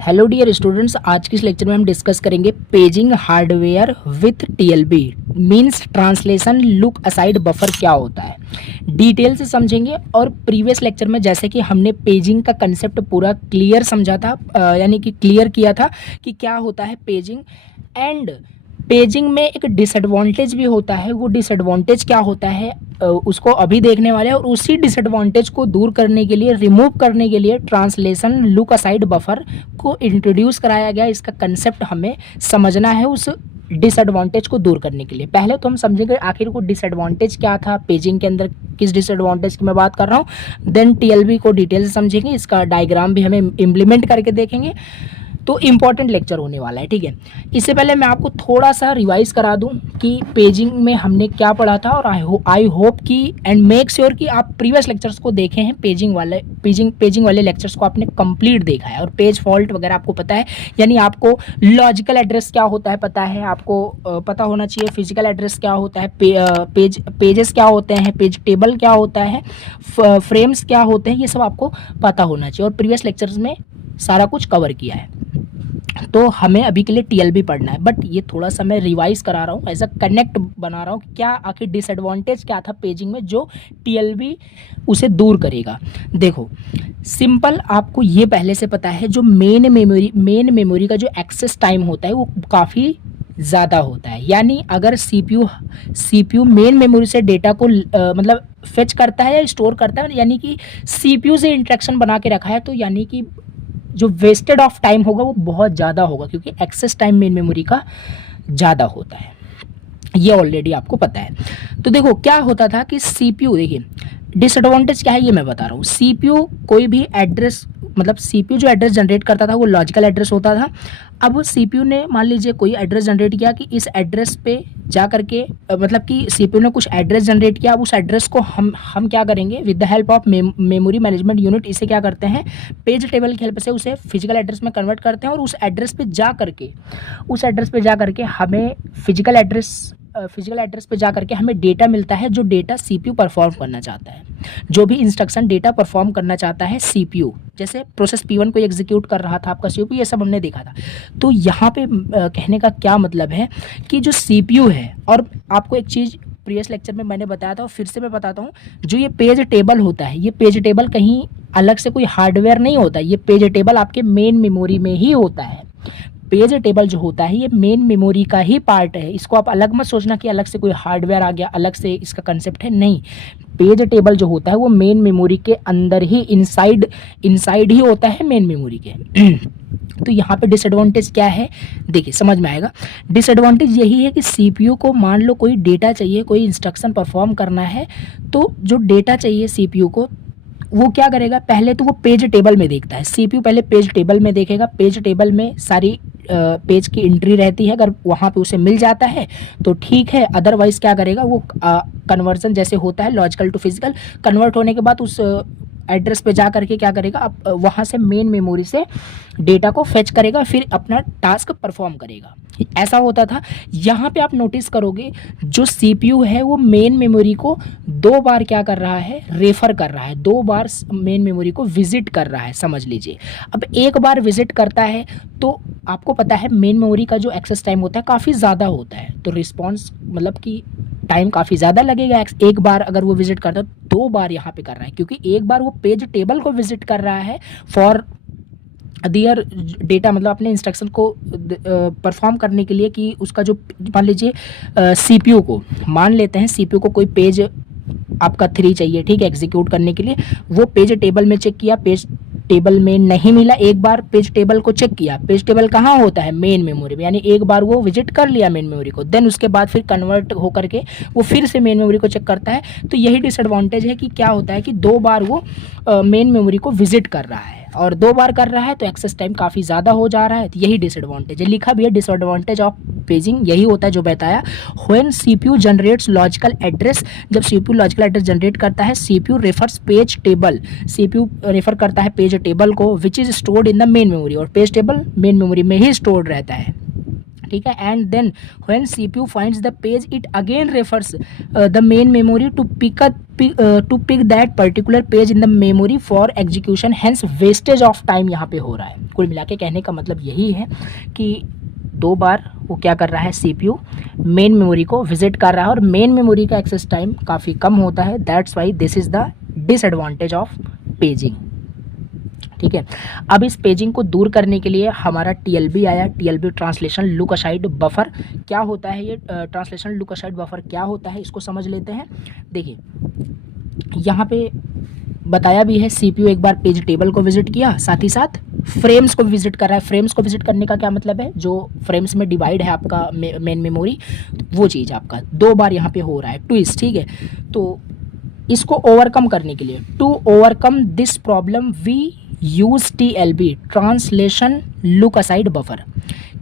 Hello dear students, आज की इस लेक्चर में हम डिस्कस करेंगे paging hardware with TLB means translation look aside buffer क्या होता है, डिटेल से समझेंगे। और प्रीवियस लेक्चर में जैसे कि हमने पेजिंग का कंसेप्ट पूरा क्लियर समझा था, यानी कि क्लियर किया था कि क्या होता है पेजिंग। एंड पेजिंग में एक डिसएडवांटेज भी होता है, वो डिसएडवांटेज क्या होता है उसको अभी देखने वाले हैं। और उसी डिसएडवांटेज को दूर करने के लिए, रिमूव करने के लिए ट्रांसलेशन लुक असाइड बफर को इंट्रोड्यूस कराया गया। इसका कंसेप्ट हमें समझना है उस डिसएडवांटेज को दूर करने के लिए। पहले तो हम समझेंगे आखिर को डिसएडवांटेज क्या था पेजिंग के अंदर, किस डिसएडवांटेज की मैं बात कर रहा हूँ। देन टीएलबी को डिटेल से समझेंगे, इसका डायग्राम भी हमें इम्प्लीमेंट करके देखेंगे। तो इम्पॉर्टेंट लेक्चर होने वाला है, ठीक है। इससे पहले मैं आपको थोड़ा सा रिवाइज करा दूं कि पेजिंग में हमने क्या पढ़ा था। और आई होप कि एंड मेक श्योर कि आप प्रीवियस लेक्चर्स को देखे हैं, पेजिंग वाले लेक्चर्स को आपने कंप्लीट देखा है और पेज फॉल्ट वगैरह आपको पता है। यानी आपको लॉजिकल एड्रेस क्या होता है पता है, आपको पता होना चाहिए फिजिकल एड्रेस क्या होता है, पेजेस क्या होते हैं, पेज टेबल क्या होता है, फ्रेम्स क्या होते हैं, ये सब आपको पता होना चाहिए। और प्रीवियस लेक्चर्स में सारा कुछ कवर किया है। तो हमें अभी के लिए टीएलबी पढ़ना है, बट ये थोड़ा सा मैं रिवाइज करा रहा हूँ, एज अ कनेक्ट बना रहा हूँ कि क्या आखिर डिसएडवांटेज क्या था पेजिंग में जो टीएलबी उसे दूर करेगा। देखो सिंपल, आपको ये पहले से पता है जो मेन मेमोरी का जो एक्सेस टाइम होता है वो काफ़ी ज़्यादा होता है। यानी अगर सीपीयू मेन मेमोरी से डेटा को मतलब फेच करता है या स्टोर करता है, यानी कि सीपीयू से इंटरेक्शन बना के रखा है, तो यानी कि जो वेस्टेड ऑफ टाइम होगा वो बहुत ज़्यादा होगा, क्योंकि एक्सेस टाइम मेन मेमोरी का ज़्यादा होता है। ये ऑलरेडी आपको पता है। तो देखो क्या होता था कि सीपीयू, देखिए डिसएडवांटेज क्या है ये मैं बता रहा हूँ। सीपीयू कोई भी एड्रेस, मतलब सीपीयू जो एड्रेस जनरेट करता था वो लॉजिकल एड्रेस होता था। अब सीपीयू ने मान लीजिए कोई एड्रेस जनरेट किया कि इस एड्रेस पे जा करके, मतलब कि सीपीयू ने कुछ एड्रेस जनरेट किया। अब उस एड्रेस को हम क्या करेंगे, with the help of memory management unit इसे क्या करते हैं, पेज टेबल की हेल्प से उसे फिजिकल एड्रेस में कन्वर्ट करते हैं। और उस एड्रेस पे जा करके हमें फिजिकल एड्रेस पे जा करके हमें डेटा मिलता है, जो डेटा सीपीयू परफॉर्म करना चाहता है, जो भी इंस्ट्रक्शन डेटा परफॉर्म करना चाहता है सीपीयू। जैसे प्रोसेस P1 को एग्जीक्यूट कर रहा था आपका सीपीयू, ये सब हमने देखा था। तो यहाँ पे कहने का क्या मतलब है कि जो सीपीयू है, और आपको एक चीज़ प्रीवियस लेक्चर में मैंने बताया था और फिर से मैं बताता हूँ, जो ये पेज टेबल होता है, ये पेज टेबल कहीं अलग से कोई हार्डवेयर नहीं होता, ये पेज टेबल आपके मेन मेमोरी में ही होता है। पेज टेबल जो होता है ये मेन मेमोरी का ही पार्ट है। इसको आप अलग मत सोचना कि अलग से कोई हार्डवेयर आ गया, अलग से इसका कंसेप्ट है, नहीं। पेज टेबल जो होता है वो मेन मेमोरी के अंदर ही, इनसाइड ही होता है मेन मेमोरी के। तो यहाँ पे डिसएडवांटेज क्या है, देखिए समझ में आएगा। डिसएडवांटेज यही है कि सीपीयू को मान लो कोई डेटा चाहिए, कोई इंस्ट्रक्शन परफॉर्म करना है, तो जो डेटा चाहिए सीपीयू को वो क्या करेगा, पहले तो वो पेज टेबल में देखता है। सीपीयू पहले पेज टेबल में देखेगा, पेज टेबल में सारी पेज की एंट्री रहती है, अगर वहाँ पे उसे मिल जाता है तो ठीक है, अदरवाइज क्या करेगा वो कन्वर्जन जैसे होता है लॉजिकल टू फिजिकल, कन्वर्ट होने के बाद उस एड्रेस पे जा करके क्या करेगा, अब वहाँ से मेन मेमोरी से डेटा को फेच करेगा, फिर अपना टास्क परफॉर्म करेगा। ऐसा होता था। यहाँ पे आप नोटिस करोगे जो सीपीयू है वो मेन मेमोरी को दो बार क्या कर रहा है, रेफर कर रहा है, दो बार मेन मेमोरी को विजिट कर रहा है, समझ लीजिए। अब एक बार विजिट करता है तो आपको पता है मेन मेमोरी का जो एक्सेस टाइम होता है काफ़ी ज़्यादा होता है, तो रिस्पॉन्स मतलब कि टाइम काफ़ी ज़्यादा लगेगा। एक बार अगर वो विजिट करता है, दो बार यहाँ पे कर रहा है, क्योंकि एक बार वो पेज टेबल को विजिट कर रहा है फॉर दियर डेटा, मतलब अपने इंस्ट्रक्शन को परफॉर्म करने के लिए, कि उसका जो मान लीजिए सीपीयू को, मान लेते हैं सीपीयू को कोई पेज आपका 3 चाहिए, ठीक है, एग्जीक्यूट करने के लिए। वो पेज टेबल में चेक किया, पेज टेबल में नहीं मिला, एक बार पेज टेबल को चेक किया, पेज टेबल कहाँ होता है, मेन मेमोरी में, यानी एक बार वो विजिट कर लिया मेन मेमोरी को, देन उसके बाद फिर कन्वर्ट होकर के वो फिर से मेन मेमोरी को चेक करता है। तो यही डिसएडवांटेज है कि क्या होता है कि दो बार वो मेन मेमोरी को विजिट कर रहा है, और दो बार कर रहा है तो एक्सेस टाइम काफ़ी ज़्यादा हो जा रहा है। तो यही डिसएडवांटेज है, लिखा भी है डिसएडवांटेज ऑफ पेजिंग यही होता है जो बताया। When CPU generates logical address, जब सीपीयू लॉजिकल एड्रेस जनरेट करता है, CPU refers page table, CPU refer करता है पेज टेबल को, which is stored in the main memory, और पेज टेबल मेन मेमोरी में ही स्टोर्ड रहता है, ठीक है। And then when CPU finds the page, it again refers the main memory to pick pick that particular page in the memory for execution, hence wastage of time यहाँ पे हो रहा है। कुल मिला के कहने का मतलब यही है कि 2 बार वो क्या कर रहा है, सीपीयू मेन मेमोरी को विजिट कर रहा है और मेन मेमोरी का एक्सेस टाइम काफ़ी कम होता है। That's why this is the disadvantage of paging. ठीक है, अब इस पेजिंग को दूर करने के लिए हमारा टीएलबी आया, TLB translation look aside buffer. क्या होता है ये ट्रांसलेशन लुक असाइड बफर, क्या होता है इसको समझ लेते हैं। देखिए यहाँ पे बताया भी है, सीपीयू एक बार पेज टेबल को विजिट किया, साथ ही साथ फ्रेम्स को विजिट कर रहा है। फ्रेम्स को विजिट करने का क्या मतलब है, जो फ्रेम्स में डिवाइड है आपका मेन मेमोरी, वो चीज़ आपका 2 बार यहाँ पे हो रहा है, ट्विस्ट। ठीक है, तो इसको ओवरकम करने के लिए, to overcome this problem we use TLB translation look aside buffer.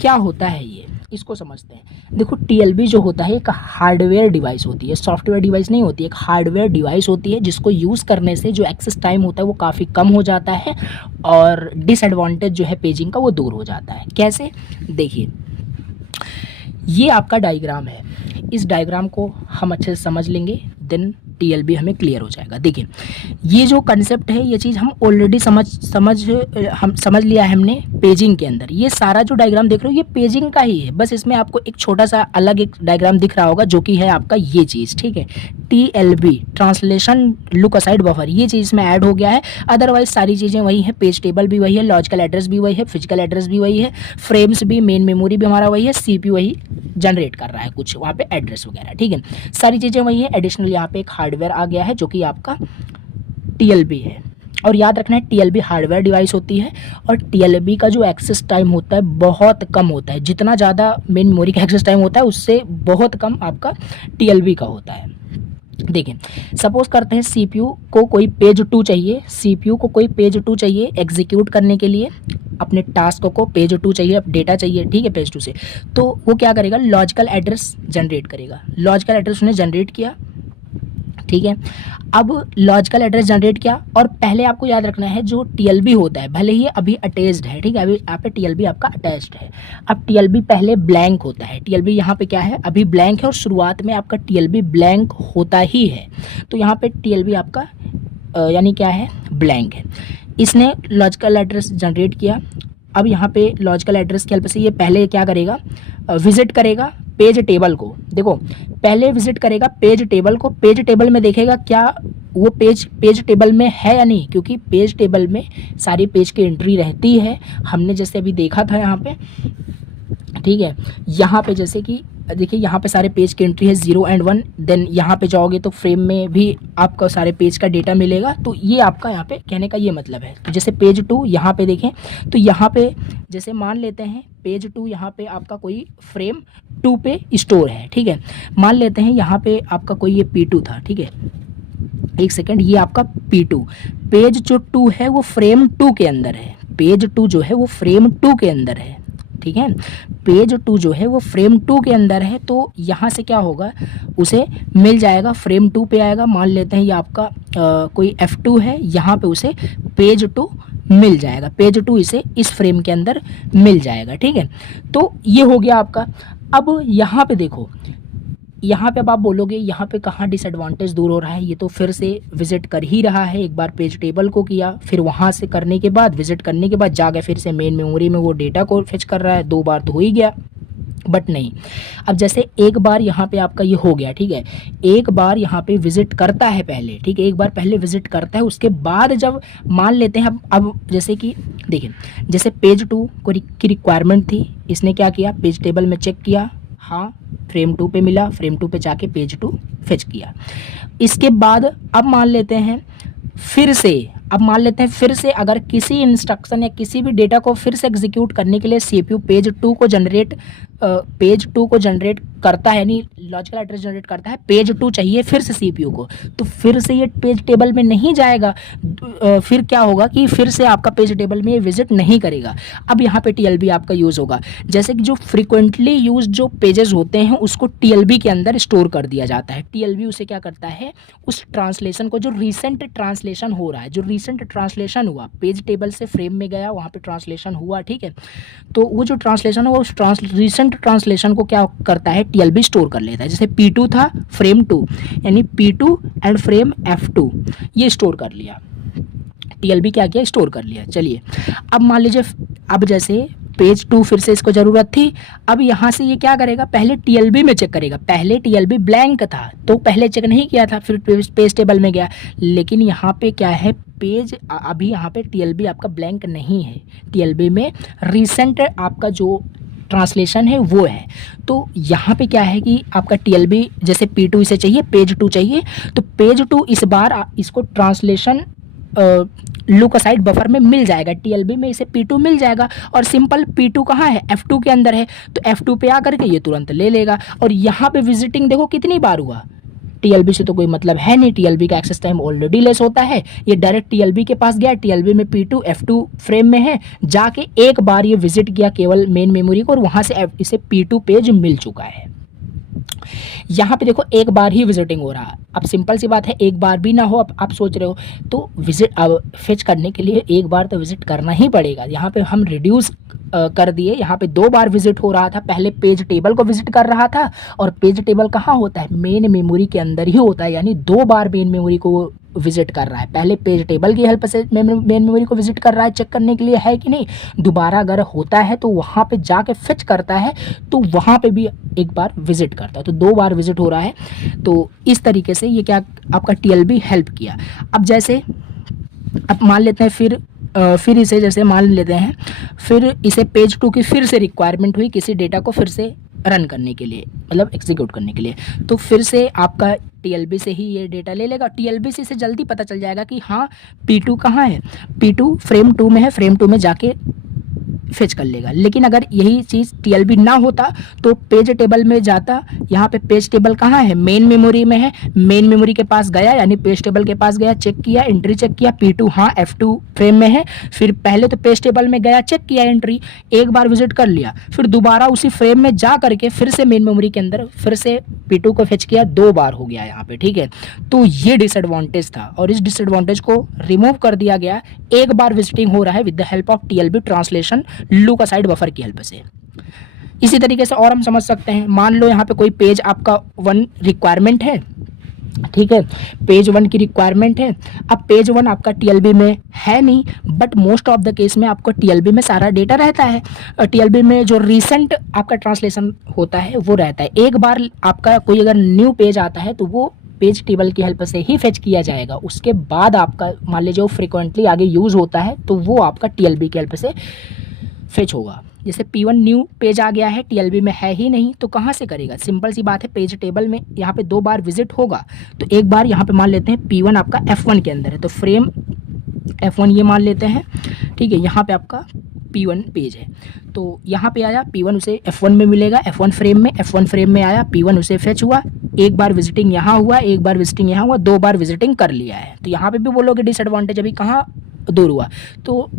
क्या होता है ये, इसको समझते हैं। देखो टीएलबी जो होता है एक हार्डवेयर डिवाइस होती है, सॉफ्टवेयर डिवाइस नहीं होती, एक हार्डवेयर डिवाइस होती है जिसको यूज़ करने से जो एक्सेस टाइम होता है वो काफ़ी कम हो जाता है और डिसएडवांटेज जो है पेजिंग का वो दूर हो जाता है। कैसे, देखिए ये आपका डायग्राम है, इस डायग्राम को हम अच्छे से समझ लेंगे, देन टीएलबी हमें क्लियर हो जाएगा। देखिए ये जो कंसेप्ट है, ये चीज़ हम ऑलरेडी समझ लिया है हमने पेजिंग के अंदर। ये सारा जो डायग्राम देख रहे हो ये पेजिंग का ही है, बस इसमें आपको एक छोटा सा अलग एक डायग्राम दिख रहा होगा जो कि है आपका ये चीज़। ठीक है, TLB translation look aside buffer, ये चीज़ इसमें ऐड हो गया है। अदरवाइज सारी चीज़ें वही है, पेज टेबल भी वही है, लॉजिकल एड्रेस भी वही है, फिजिकल एड्रेस भी वही है, फ्रेम्स भी, मेन मेमोरी भी हमारा वही है, सीपीयू वही जनरेट कर रहा है कुछ वहाँ पे एड्रेस वगैरह। ठीक है, सारी चीज़ें वही है। एडिशनल यहाँ पे एक हार्डवेयर आ गया है जो कि आपका टीएलबी है। और याद रखना है टीएलबी हार्डवेयर डिवाइस होती है और टीएलबी का जो एक्सेस टाइम होता है बहुत कम होता है। जितना ज़्यादा मेन मेमोरी का एक्सेस टाइम होता है उससे बहुत कम आपका टीएलबी का होता है। देखिए सपोज करते हैं सीपीयू को कोई पेज 2 चाहिए, सीपीयू को कोई पेज 2 चाहिए एग्जीक्यूट करने के लिए, अपने टास्क को पेज 2 चाहिए, डेटा चाहिए। ठीक है, पेज 2 से तो वो क्या करेगा, लॉजिकल एड्रेस जनरेट करेगा। लॉजिकल एड्रेस उसने जनरेट किया, ठीक है। अब लॉजिकल एड्रेस जनरेट किया और पहले आपको याद रखना है जो टीएलबी होता है, भले ही अभी अटैच्ड है, ठीक है, अभी यहाँ पे टीएलबी आपका अटैच्ड है। अब टीएलबी पहले ब्लैंक होता है, टीएलबी यहाँ पे क्या है, अभी ब्लैंक है और शुरुआत में आपका टीएलबी ब्लैंक होता ही है। तो यहाँ पे टीएलबी आपका यानी क्या है, ब्लैंक है। इसने लॉजिकल एड्रेस जनरेट किया। अब यहाँ पे लॉजिकल एड्रेस की हेल्प से ये पहले क्या करेगा, विजिट करेगा पेज टेबल को। देखो पहले विजिट करेगा पेज टेबल को, पेज टेबल में देखेगा क्या वो पेज टेबल में है या नहीं, क्योंकि पेज टेबल में सारी पेज की एंट्री रहती है, हमने जैसे अभी देखा था यहाँ पे। ठीक है, यहाँ पे जैसे कि देखिए यहाँ पे सारे पेज की एंट्री है 0 और 1। देन यहाँ पे जाओगे तो फ्रेम में भी आपको सारे पेज का डेटा मिलेगा। तो ये आपका यहाँ पे कहने का ये मतलब है। तो जैसे पेज 2 यहाँ पे देखें तो यहाँ पे जैसे मान लेते हैं पेज 2 यहाँ पे आपका कोई फ्रेम 2 पे स्टोर है। ठीक है, मान लेते हैं यहाँ पे आपका कोई ये P2 था। ठीक है, एक सेकेंड, ये आपका P2 पेज जो 2 है वो फ्रेम 2 के अंदर है, पेज 2 जो है वो फ्रेम 2 के अंदर है। ठीक है, पेज 2 जो है वो फ्रेम 2 के अंदर है। तो यहाँ से क्या होगा, उसे मिल जाएगा, फ्रेम 2 पे आएगा। मान लेते हैं ये आपका कोई F2 है, यहाँ पे उसे पेज 2 मिल जाएगा, पेज 2 इसे इस फ्रेम के अंदर मिल जाएगा। ठीक है, तो ये हो गया आपका। अब यहाँ पे देखो, यहाँ पे अब आप बोलोगे यहाँ पे कहाँ डिसएडवांटेज दूर हो रहा है, ये तो फिर से विजिट कर ही रहा है। एक बार पेज टेबल को किया, फिर वहाँ से करने के बाद विजिट करने के बाद जाके फिर से मेन मेमोरी में वो डेटा को फेच कर रहा है। 2 बार तो हो ही गया, बट नहीं। अब जैसे एक बार यहाँ पे आपका ये हो गया, ठीक है, एक बार यहाँ पे विजिट करता है पहले, ठीक है, एक बार पहले विजिट करता है, उसके बाद जब मान लेते हैं अब जैसे कि देखिए जैसे पेज 2 की रिक्वायरमेंट थी, इसने क्या किया, पेज टेबल में चेक किया, हाँ फ्रेम 2 पे मिला, फ्रेम 2 पे जाके पेज 2 फेच किया। इसके बाद अब मान लेते हैं फिर से अगर किसी इंस्ट्रक्शन या किसी भी डेटा को फिर से एग्जीक्यूट करने के लिए सीपीयू पेज 2 को जनरेट करता है, यानी लॉजिकल एड्रेस जनरेट करता है, पेज 2 चाहिए फिर से सीपीयू को, तो फिर से ये पेज टेबल में नहीं जाएगा। फिर क्या होगा कि फिर से आपका पेज टेबल में ये विजिट नहीं करेगा। अब यहाँ पे टीएलबी आपका यूज़ होगा, जैसे कि जो फ्रिक्वेंटली यूज जो पेजेस होते हैं उसको टीएलबी के अंदर स्टोर कर दिया जाता है। टीएलबी उसे क्या करता है, उस ट्रांसलेशन को, जो रिसेंट ट्रांसलेशन हो रहा है, जो रिसेंट ट्रांसलेशन हुआ, पेज टेबल से फ्रेम में गया, वहाँ पे ट्रांसलेशन हुआ, ठीक है, तो वो जो ट्रांसलेशन हुआ उस रिसेंट रिसेंट ट्रांसलेशन को क्या करता है, टीएलबी स्टोर कर लेता है। जैसे P2 था फ्रेम 2, यानी P2 एंड फ्रेम F2 ये स्टोर कर लिया, टीएलबी क्या किया, स्टोर कर लिया। चलिए अब मान लीजिए, अब जैसे पेज 2 फिर से इसको ज़रूरत थी, अब यहाँ से ये क्या करेगा, पहले टीएलबी में चेक करेगा। पहले टीएलबी ब्लैंक था तो पहले चेक नहीं किया था, फिर पेज टेबल में गया। लेकिन यहाँ पे क्या है, पेज अभी यहाँ पे टीएलबी आपका ब्लैंक नहीं है, टीएलबी में रिसेंट आपका जो ट्रांसलेशन है वो है। तो यहाँ पे क्या है कि आपका टीएलबी जैसे P2 इसे चाहिए, पेज 2 चाहिए, तो पेज 2 इस बार इसको ट्रांसलेशन लुक असाइड बफर में मिल जाएगा, टीएलबी में इसे P2 मिल जाएगा। और सिंपल P2 कहाँ है, F2 के अंदर है, तो F2 पे आकर के ये तुरंत ले लेगा। और यहाँ पे विजिटिंग देखो कितनी बार हुआ, टीएलबी से तो कोई मतलब है नहीं, टीएलबी का एक्सेस टाइम ऑलरेडी लेस होता है। ये डायरेक्ट टीएलबी के पास गया, टीएलबी में P2 F2 फ्रेम में है, जाके एक बार ये विजिट किया केवल मेन मेमोरी को, और वहाँ से इसे P2 पेज मिल चुका है। यहाँ पे देखो एक बार ही विजिटिंग हो रहा है। अब सिंपल सी बात है, एक बार भी ना हो, अब आप सोच रहे हो तो विजिट, अब फेच करने के लिए एक बार तो विजिट करना ही पड़ेगा। यहाँ पे हम रिड्यूस कर दिए, यहाँ पे 2 बार विजिट हो रहा था। पहले पेज टेबल को विजिट कर रहा था, और पेज टेबल कहाँ होता है, मेन मेमोरी के अंदर ही होता है, यानी 2 बार मेन मेमोरी को विजिट कर रहा है। पहले पेज टेबल की हेल्प से मेन मेमोरी को विजिट कर रहा है, चेक करने के लिए है कि नहीं। दोबारा अगर होता है तो वहाँ पे जाके फेच करता है, तो वहाँ पे भी एक बार विजिट करता है, तो 2 बार विजिट हो रहा है। तो इस तरीके से ये क्या आपका टीएलबी हेल्प किया। अब जैसे अब मान लेते हैं फिर इसे जैसे मान लेते हैं, फिर इसे पेज 2 की फिर से रिक्वायरमेंट हुई किसी डेटा को फिर से रन करने के लिए, मतलब एग्जीक्यूट करने के लिए। तो फिर से आपका टीएलबी से ही ये डेटा ले लेगा। टीएलबी से इसे जल्दी पता चल जाएगा कि हाँ P2 कहाँ है, P2 फ्रेम 2 में है, फ्रेम 2 में जाके फेच कर लेगा। लेकिन अगर यही चीज़ टीएलबी ना होता तो पेज टेबल में जाता, यहाँ पे पेज टेबल कहाँ है, मेन मेमोरी में है, मेन मेमोरी के पास गया, यानी पेज टेबल के पास गया, चेक किया, एंट्री चेक किया, P2 हाँ F2 फ्रेम में है। फिर पहले तो पेज टेबल में गया, चेक किया, एंट्री एक बार विजिट कर लिया, फिर दोबारा उसी फ्रेम में जा करके फिर से मेन मेमोरी के अंदर फिर से P2 को फेच किया, 2 बार हो गया यहाँ पे, ठीक है। तो ये डिसएडवांटेज था, और इस डिसएडवांटेज को रिमूव कर दिया गया। एक बार विजिटिंग हो रहा है with the help of TLB translation look aside buffer की हेल्प से। इसी तरीके से और हम समझ सकते हैं, मान लो यहाँ पे कोई पेज आपका 1 रिक्वायरमेंट है, ठीक है, पेज 1 की रिक्वायरमेंट है। अब पेज 1 आपका टीएलबी में है नहीं, but most of the case में आपको टीएलबी में सारा डेटा रहता है। टीएलबी में जो रिसेंट आपका ट्रांसलेशन होता है वो रहता है। एक बार आपका कोई अगर न्यू पेज आता है तो वो पेज टेबल की हेल्प से ही फेच किया जाएगा। उसके बाद आपका मान लीजिए वो फ्रिक्वेंटली आगे यूज़ होता है तो वो आपका टीएलबी की हेल्प से फेच होगा। जैसे P1 न्यू पेज आ गया है, टीएलबी में है ही नहीं, तो कहाँ से करेगा, सिंपल सी बात है, पेज टेबल में यहाँ पे 2 बार विजिट होगा। तो एक बार यहाँ पे मान लेते हैं P1 आपका F1 के अंदर है, तो फ्रेम F1 ये मान लेते हैं, ठीक है। यहाँ पे आपका P1 पेज है, तो यहाँ पे आया P1 उसे F1 में मिलेगा, F1 फ्रेम में आया, P1 उसे फेच हुआ, एक बार विजिटिंग यहाँ हुआ, एक बार विजिटिंग यहाँ हुआ, 2 बार विजिटिंग कर लिया है। तो यहाँ पे भी बोलोगे डिसएडवांटेज अभी कहाँ दूर हुआ, तो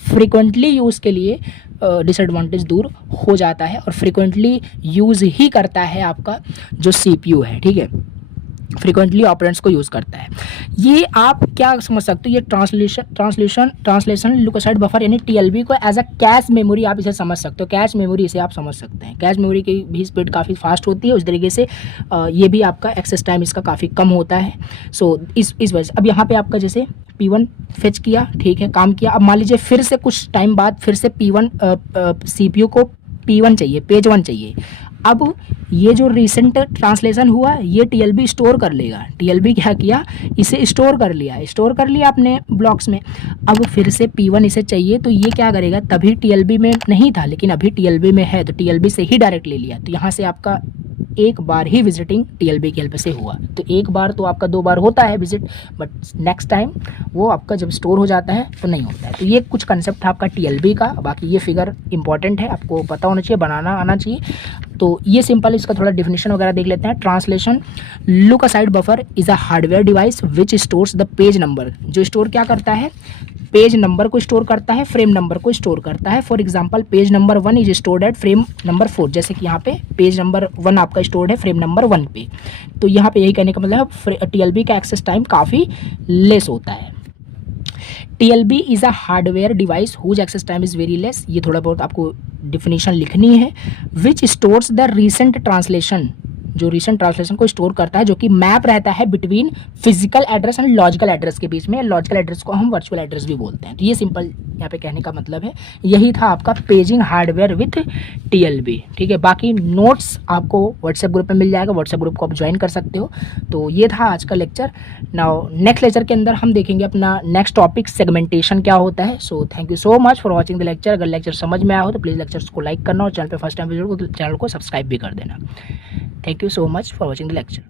फ्रिक्वेंटली यूज़ के लिए डिसएडवांटेज दूर हो जाता है, और फ्रिक्वेंटली यूज़ ही करता है आपका जो सीपीयू है, ठीक है, फ्रिक्वेंटली ऑपरेंड्स को यूज़ करता है। ये आप क्या समझ सकते हो, ये ट्रांसलेशन लुक असाइड बफर यानी टीएलबी को एज अ कैश मेमोरी आप इसे समझ सकते हो। कैश मेमोरी इसे आप समझ सकते हैं। कैश मेमोरी की भी स्पीड काफ़ी फास्ट होती है, उस तरीके से ये भी आपका एक्सेस टाइम इसका काफ़ी कम होता है। सो इस वजह से अब यहाँ पे आपका जैसे P1 फेच किया, ठीक है, काम किया। अब मान लीजिए फिर से कुछ टाइम बाद फिर से P1 CPU को P1 चाहिए, पेज 1 चाहिए। अब ये जो रिसेंट ट्रांसलेशन हुआ ये टीएलबी स्टोर कर लेगा। टीएलबी क्या किया, इसे स्टोर कर लिया अपने ब्लॉक्स में। अब फिर से P1 इसे चाहिए तो ये क्या करेगा, तभी टीएलबी में नहीं था लेकिन अभी टीएलबी में है, तो टीएलबी से ही डायरेक्ट ले लिया। तो यहाँ से आपका एक बार ही विजिटिंग टीएलबी की हेल्प से हुआ। तो एक बार तो आपका 2 बार होता है विजिट, बट नेक्स्ट टाइम वो आपका जब स्टोर हो जाता है तो नहीं होता है। तो ये कुछ कंसेप्ट था आपका टीएलबी का। बाकी ये फिगर इंपॉर्टेंट है, आपको पता होना चाहिए, बनाना आना चाहिए। तो ये सिंपल इसका थोड़ा डिफिनेशन वगैरह देख लेते हैं। Translation look aside buffer is a hardware device which stores the page number. जो स्टोर क्या करता है, पेज नंबर को स्टोर करता है, फ्रेम नंबर को स्टोर करता है। For example page number 1 is stored at frame number 4, जैसे कि यहाँ पे पेज नंबर 1 आपका स्टोर्ड है फ्रेम नंबर 1 पे। तो यहाँ पे यही कहने का मतलब है टीएलबी का एक्सेस टाइम काफ़ी लेस होता है। TLB is a hardware device whose access time is very less. ये थोड़ा बहुत आपको डिफिनीशन लिखनी है। Which stores the recent translation, जो रीसेंट ट्रांसलेशन को स्टोर करता है, जो कि मैप रहता है between physical address and logical address के बीच में। लॉजिकल एड्रेस को हम वर्चुअल एड्रेस भी बोलते हैं। तो ये सिंपल यहाँ पे कहने का मतलब है। यही था आपका पेजिंग हार्डवेयर विथ टीएलबी। ठीक है, बाकी नोट्स आपको व्हाट्सएप ग्रुप में मिल जाएगा, व्हाट्सएप ग्रुप को आप ज्वाइन कर सकते हो। तो ये था आज का लेक्चर। नाउ नेक्स्ट लेक्चर के अंदर हम देखेंगे अपना नेक्स्ट टॉपिक सेगमेंटेशन क्या होता है। So thank you so much for watching the lecture. अगर लेक्चर समझ में आया हो तो प्लीज़ लेक्चर्स को लाइक करना और चैनल पर फर्स्ट टाइम विजिट हो तो चैनल को सब्सक्राइब भी कर देना। Thank you so much for watching the lecture.